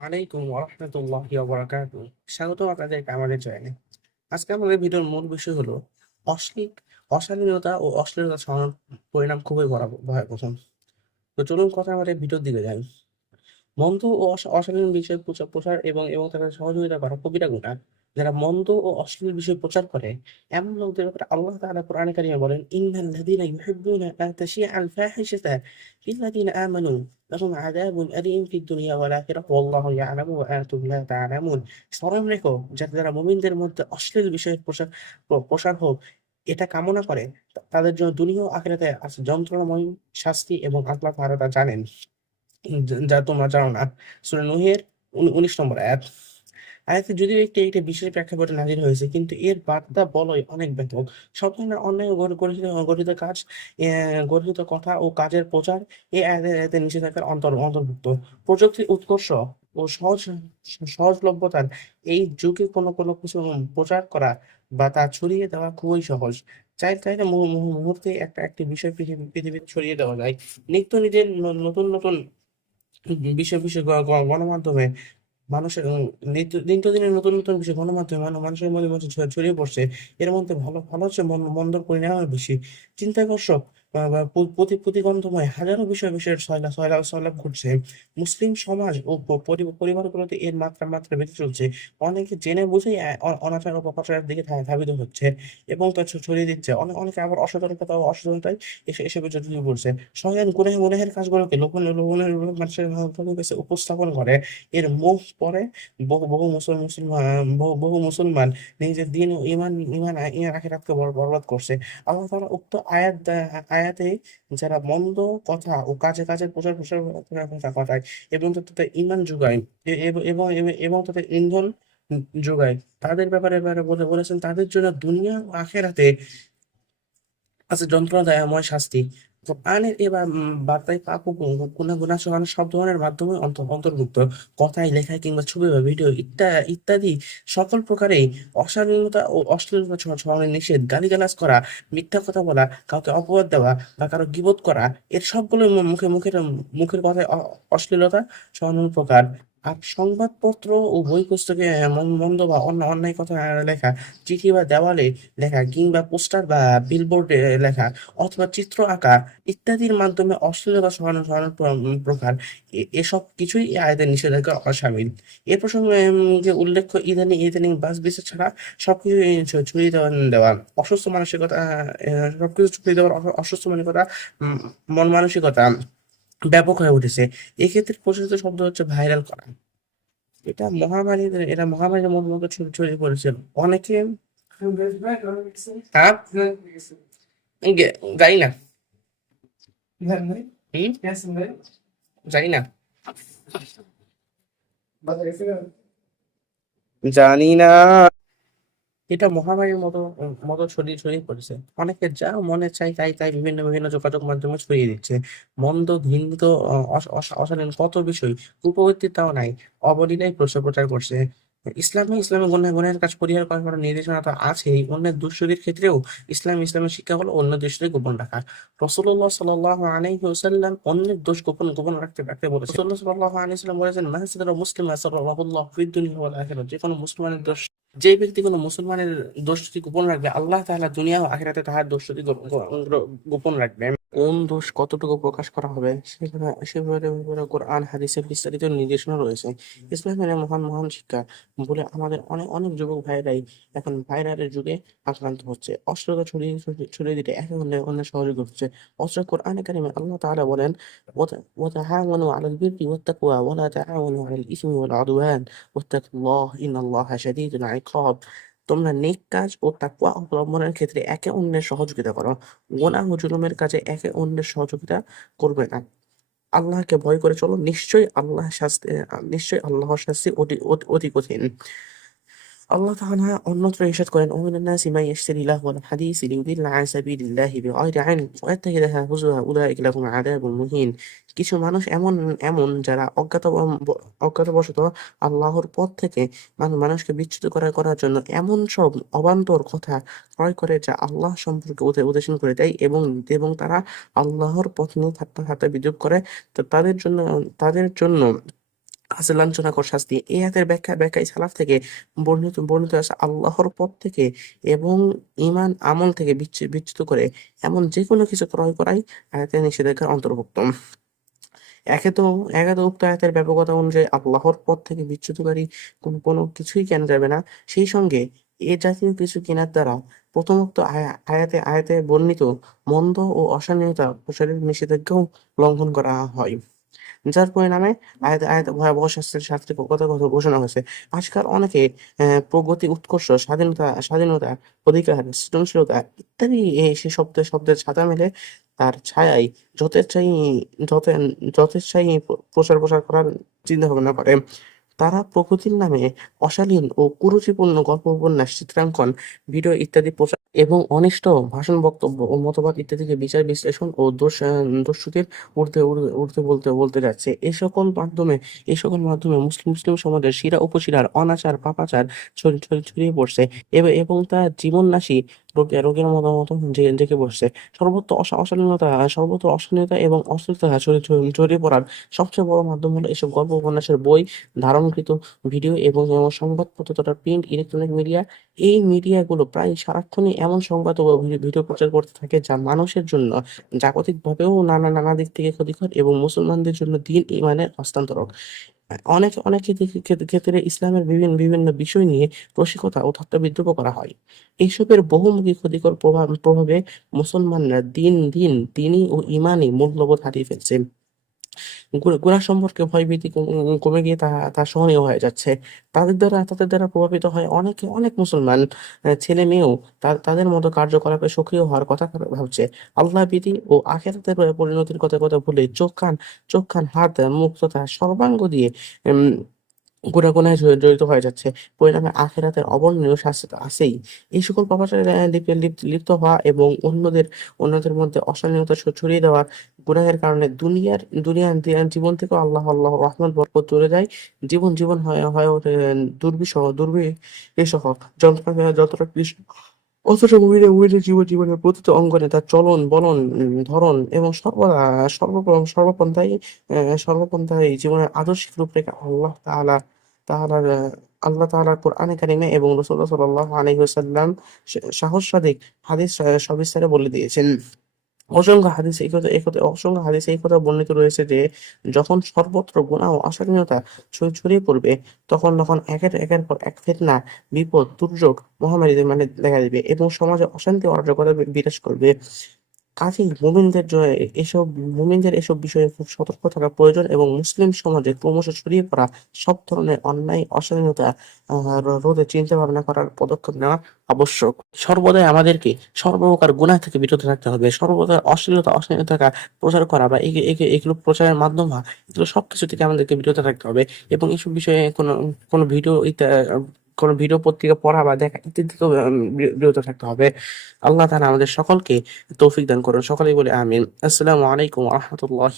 আলাইকুম ওরহমতুল্লাহ ওয়াবারাকাতুহু স্বাগত আপনাদেরকে আমাদের চ্যানেলে আজকে আমাদের ভিডিওর মূল বিষয় হলো অশ্লীল, অশালীনতা ও অশ্লীলতা পরিণাম খুবই ভয়াবহ। তো চলুন কথা আমাদের ভিডিওর দিকে যাই। মন্দ ও অশালীন বিষয়ে প্রচার এবং এবং তাদের সহযোগিতা করা কবিরা গুণা যারা মন্দ ও অশ্লীল বিষয় প্রচার করে, এমন লোকদের ব্যাপারে আল্লাহ তাআলা কোরআনে কারিমে বলেন ইন্নাল্লাযীনা ইউহিব্বুনা আন তাশিআ আল ফাহিশাতা ফিল্লাযীনা আমানু লাহুম আযাবুন আলীম ফিদ দুনিয়া ওয়াল আখিরাহ ওয়াল্লাহু ইয়ালামু ওয়া আনতুম লা রেখো যারা মুমিনদের মধ্যে অশ্লীল বিষয়ের প্রসার প্রসার হোক, এটা কামনা করে। তাদের জন্য দুনিয়া আখিরাতে আছে যন্ত্রণাময় শাস্তি এবং আল্লাহ তাআলা জানেন। যা তোমরা জানো না। সূরা নূহের উন- উনিশ নম্বর আয়াত। আয়াতে যদিও একটি একটি বিশেষ প্রেক্ষাপটে নাজির হয়েছে, কিন্তু এর বার্তা বলয় অনেক ব্যাপক। সব ধরনের অন্যায় গঠিত গঠিত কাজ গঠিত কথা ও কাজের প্রচার এই আয়াতে নিষেধাজ্ঞার অন্তর, অন্তর্ভুক্ত। প্রযুক্তির উৎকর্ষ ও সহজ, সহজলভ্যতার এই যুগে কোনো কোনো কিছু প্রচার করা বা তা ছড়িয়ে দেওয়া খুবই সহজ। চাই চাইলে মু- মুহূর্তে একটা, একটি বিষয় পৃথিবী পৃথিবীতে ছড়িয়ে দেওয়া যায়। নিত্য নিজের নতুন নতুন বিষয় বিষয় গণমাধ্যমে মানুষের দিনের নতুন নতুন বিষয় গণমাধ্যমে মানু- মানুষের মধ্যে ছড়িয়ে পড়ছে, এর মধ্যে ভালো ভালো হচ্ছে মন- মন্দর পরিণাম বেশি। চিন্তাকর্ষক প্রতিবন্ধময় হাজারো বিষয় বিষয়ের সয়লা সয়লাভ সয়লাভ ঘটছে। মুসলিম সমাজ ও পরিবারগুলোতে এর মাত্রা মাত্রা বেড়ে চলছে। অনেকে জেনে বুঝেই অনাচার ও পাপাচারের দিকে ধাবিত হচ্ছে এবং তা ছড়িয়ে দিচ্ছে। অনেক অনেকে আবার অসতর্কতা ও অসচেতনতায় এসে, এসবে জড়িয়ে পড়ছে। শয়তান গুনাহ গুনাহের কাজগুলোকে লোভন লোভনের মানুষের কাছে উপস্থাপন করে। এর মুখ পরে বহু বহু মুসলমান বহু মুসলমান নিজের দিন ইমান ইমান ইমান বর- বরবাদ করছে। আল্লাহ তারা উক্ত আয়াত আয়াতে যারা মন্দ কথা ও কাজে কাজে প্রচার প্রসার কথা কথায় এবং তাদের ইমান যোগায়। এবং এবং- তাদের ইন্ধন যোগায়। তাদের ব্যাপারে ব্যাপারে বলে, বলেছেন, তাদের জন্য দুনিয়া ও আখেরাতে আছে যন্ত্রণাদায়ময় শাস্তি। কোরআনের এবার বার্তায় পাপ ও গু- গুনাহ গুনাহ সব ধরনের মাধ্যমে অন্ত- অন্তর্ভুক্ত। কথায়, লেখায় কিংবা ছবি বা ভিডিও ইত্যাদি ইত্যাদি সকল প্রকারেই অশালীনতা ও অশ্লীলতা ছড়ানো নিষেধ, গালিগালাজ করা, মিথ্যা কথা বলা, কাউকে অপবাদ দেওয়া বা কারও গিবোধ করা, এর সবগুলোই মু- মুখে মুখের মুখের কথায় অশ্লীলতা ছড়ানোর প্রকার আর সংবাদপত্র ও বই পুস্তকে মন- মন্দ বা অন্য অন্যায় কথা লেখা, চিঠি বা দেওয়ালে লেখা কিংবা পোস্টার বা বিলবোর্ডে লেখা অথবা চিত্র আঁকা ইত্যাদির মাধ্যমে অশ্লীলতা ছড়ানো ছড়ানোর প্রকার এসব কিছুই এই আয়াতের নিষেধাজ্ঞা অসামিল। এ প্রসঙ্গে উল্লেখ্য, ইদানিং ইদানিং বাস বিচার ছাড়া সবকিছু ছড়িয়ে দেওয়া দেওয়া। অসুস্থ মানসিকতা সবকিছু ছড়িয়ে দেওয়ার অসুস্থ মানসিকতা মন মানসিকতা। ব্যাপক হয়ে উঠেছে। এক্ষেত্রে প্রচলিত শব্দ হচ্ছে ভাইরাল করা। এটা মহামারী এটা মহামারীর মতো ছড়িয়ে ছড়িয়ে পড়েছে। অনেকে হ্যাঁ জানি না। জানি না। জানি না। এটা মহামারীর মতো মতো ছড়িয়ে ছড়িয়ে পড়েছে। অনেকে যা মনে চাই তাই তাই বিভিন্ন বিভিন্ন যোগাযোগ মাধ্যমে ছড়িয়ে দিচ্ছে। মন্দ ঘৃণিত অশালীন কত বিষয় কুপ্রবৃত্তিতাও নাই, অবলীলায় প্রচার প্রচার করছে। ইসলামে ইসলামে গুণের গুণের কাজ পরিহার করার কোনো নির্দেশনা তো আছেই, অন্যের দুশ্চরির ক্ষেত্রেও ইসলাম, ইসলামের শিক্ষা হলো অন্য দোষটি গোপন রাখা। রসুল্লাহ সাল্লাহ আলাইহি ওয়াসাল্লাম অন্যের দোষ গোপন গোপন রাখতে রাখতে বলেছেন। রসুল্লাহ সাল্লাহ আলাইহি সাল্লাম বলেছেন মাহসিদুর মুসলিম আসাল্লাহুল্লাহ ফিদ দুনিয়া ওয়াল আখিরাত। যে কোনো মুসলমানের দোষ যে ব্যক্তি কোনো মুসলমানের দোষটি গোপন রাখবে, আল্লাহ তাআলা দুনিয়া ও আখিরাতে তাহার দোষটি গোপন রাখবে। কোন দোষ কতটুকু প্রকাশ করা হবে সেখানে সে ব্যাপারে ব্যাপারে কোরআন হাদিসে বিস্তারিত নির্দেশনা রয়েছে। ইসলামের মহান মহান শিক্ষা বলে আমাদের অনেক অনেক যুবক ভাইরাই এখন ভাইরালের যুগে আক্রান্ত হচ্ছে। অশ্লীলতা ছড়িয়ে ছড়িয়ে দিতে একে অন্যের অন্যের সহযোগী হচ্ছে অথচ কোরআনে কারিমে আল্লাহ তাআলা বলেন, "ওয়াতা- ওয়াতাআওয়ানু আলাল বিররি ওয়াত্তাকওয়া ওয়া লা তাআওয়ানু আলাল ইসমি ওয়াল উদওয়ান ওয়াত্তাকুল্লাহ ইন্নাল্লাহা শাদীদুল ইকাব তোমরা নেক কাজ ও তাকুয়া অবলম্বনের ক্ষেত্রে একে অন্যের সহযোগিতা করো। গোনা ও জুলুমের কাজে একে অন্যের সহযোগিতা করবে না। আল্লাহকে ভয় করে চলো, নিশ্চয়ই আল্লাহ শাস্তি, নিশ্চয়ই আল্লাহর শাস্তি অতি অতি কঠিন। আল্লাহ তাআলা অন্যত্র ইরশাদ করেন ওমিনান নাসি মা ইয়াশতারি লাহুল হাদিস লিউদিল্লা আন সাবিলিল্লাহি বিগায়রি ইলম ওয়া ইয়াত্তাখিযাহা হুজুয়া উলাইকা লাহুম আযাবুন মুহিন কিছু মানুষ এমন এমন যারা অজ্ঞাত অজ্ঞাতবশত আল্লাহর পথ থেকে মানুষকে বিচ্যুত করার করার জন্য এমন সব অবান্তর কথা ক্রয় করে যা আল্লাহ সম্পর্কে উদ্দেশন করে দেয় এবং এবং তারা আল্লাহর পথ নিয়ে থাকতে থাকতে বিদ্রুপ করে। তাদের জন্য তাদের জন্য আছে শাস্তি। এই আয়াতের ব্যাখ্যা ব্যাখ্যায় সালাফ থেকে বর্ণিত বর্ণিত আছে আল্লাহর পথ থেকে এবং ইমান আমল থেকে বিচ্যু- বিচ্যুত করে এমন যে কোনো কিছু ক্রয় করাই আয়াতের নিষেধাজ্ঞার অন্তর্ভুক্ত। একে তো একে তো উক্ত আয়াতের ব্যাপকতা অনুযায়ী আল্লাহর পথ থেকে বিচ্যুতকারী কোনো কিছুই কেনা যাবে না। সেই সঙ্গে এ জাতীয় কিছু কেনার দ্বারা প্রথমোক্ত আয়া- আয়াতে আয়াতে বর্ণিত মন্দ ও অশালীনতা প্রসারের নিষেধাজ্ঞাও লঙ্ঘন করা হয়। যার পরিণামে আয়াতে ভয়াবহ শাস্তির শাস্তি কথা ঘোষণা হয়েছে। আজকাল অনেকে প্রগতি, উৎকর্ষ, স্বাধীনতা স্বাধীনতা, অধিকার, সৃজনশীলতা ইত্যাদি এই সে শব্দের শব্দের ছাতা মেলে তার ছায়ায় যথেচ্ছাই যথেচ্ছাই প্রচার প্রসার করার চিন্তা ভাবনা করে। তারা প্রকৃতির নামে অশালীন ও কুরুচিপূর্ণ গল্প, উপন্যাস, চিত্রাঙ্কন, ভিডিও ইত্যাদি প্রচার এবং অনিষ্ট, ভাষণ, বক্তব্য ও মতবাদ ইত্যাদিকে বিচার, বিশ্লেষণ ও দোষ দস্যুদের উর্ধে উঠতে বলতে বলতে যাচ্ছে। এই সকল মাধ্যমে এই সকল মাধ্যমে মুসলিম মুসলিম সমাজের শিরা, উপশিরার, অনাচার, পাপাচার ছড়ি- ছড়ি- ছড়িয়ে পড়ছে। এবং তার জীবননাশী রোগের মতো মতো জে- জেঁকে বসছে, সর্বত্র অশালীনতা সর্বত্র অশালীনতা এবং অশ্লীলতা ছড়িয়ে পড়ার সবচেয়ে বড় মাধ্যম হলো এসব গল্প উপন্যাসের বই, ধারণকৃত ভিডিও এবং এবং সংবাদপত্র তথা প্রিন্ট, ইলেকট্রনিক মিডিয়া। এই মিডিয়াগুলো প্রায় সারাক্ষণই এমন সংবাদ ও ভিডিও প্রচার করতে থাকে যা মানুষের জন্য জাগতিকভাবেও নানা নানা দিক থেকে ক্ষতিকর এবং মুসলমানদের জন্য দিন, ইমানের হস্তান্তরক। অনেক অনেক ক্ষেত্রে ইসলামের বিভিন্ন বিভিন্ন বিষয় নিয়ে রসিকতা ও ঠাট্টা বিদ্রুপ করা হয়। এইসবের বহুমুখী ক্ষতিকর প্রভাব, প্রভাবে মুসলমানরা দিন দিন তিনি ও ইমানই মূল্যবোধ হারিয়ে ফেলছে। গুণা সম্পর্কে ভয়ভীতি কম- গিয়ে তা তা সহনীয় হয়ে যাচ্ছে। তাদের দ্বারা তাদের দ্বারা প্রভাবিত হয় অনেকে, অনেক মুসলমান ছেলে মেয়েও তাদের মতো কার্যকলাপে সক্রিয় হওয়ার কথা ভাবছে। আল্লাহ বিধি ও আখেরাতের পরিণতির কথা কথা ভুলে চোখ, কান চোখ, কান, হাত, মুখ তথা সর্বাঙ্গ দিয়ে জ- জড়িত হয়ে যাচ্ছে। পরিণামে আখেরাতের অবর্ণনীয় শাস্তি তো আছেই। এই সকল পাপাচারে লিপ্ত হওয়া এবং অন্যদের অন্যদের মধ্যে অশালীনতা ছড়িয়ে দেওয়া গুনাহের কারণে দুনিয়ার দুনিয়ার জীবন থেকে আল্লাহ আল্লাহ রহমত, বরকত চলে যায়। জীবন জীবন হয়ে হয়ে ওঠে দুর্বিষহ দুর্বিষহ যন্ত্রণা যতটা কৃষ্ণ, অথচ মুমিনের মুমিনের জীবন জীবনের প্রতিটি অঙ্গনে তার চলন, বলন ধরন এবং সর্বদা সর্ব সর্বপন্থায় সর্বপন্থায় জীবনের আদর্শিক রূপরেখা আল্লাহ তাআলা আল্লাহ কোরআনে কারিমে এবং ওয়াসাল্লাম সাহস সাদিক হাদিস সবিস্তারে বলে দিয়েছেন। অসংখ্য হাদিস এই কথা অসংখ্য হাদিস এই কথা বর্ণিত রয়েছে যে, যখন সর্বত্র গুণা ও অশালীনতা ছ- ছড়িয়ে পড়বে, তখন তখন একের একের পর এক ফিতনা, বিপদ, দুর্যোগ, মহামারী মানে দেখা দিবে এবং সমাজে অশান্তি অরাজকতা বিরাজ করবে। কাজেই মুমিনদের এসব মুমিনদের এসব বিষয়ে খুব সতর্ক থাকা প্রয়োজন এবং মুসলিম সমাজে ক্রমশ ছড়িয়ে পড়া সব ধরনের অন্যায় আহ, রোধে চিন্তা ভাবনা করার পদক্ষেপ নেওয়া আবশ্যক। সর্বদাই আমাদেরকে সর্বপ্রকার গুনাহ থেকে বিরত থাকতে হবে। সর্বদা অশ্লীলতা অশ্লীলতা প্রচার করা বা এগে- এগে- এগুলো প্রচারের মাধ্যম এগুলো সবকিছু থেকে আমাদেরকে বিরত থাকতে হবে। এবং এসব বিষয়ে কোনো কোনো ভিডিও কোনো ভিডিও পত্রিকা পড়া বা দেখা ইত্যাদি বিরত থাকতে হবে। আল্লাহ তালা আমাদের সকলকে তৌফিক দান করুন। সকলেই বলে আমিন। আসসালামু আলাইকুম রহমতুল্লাহ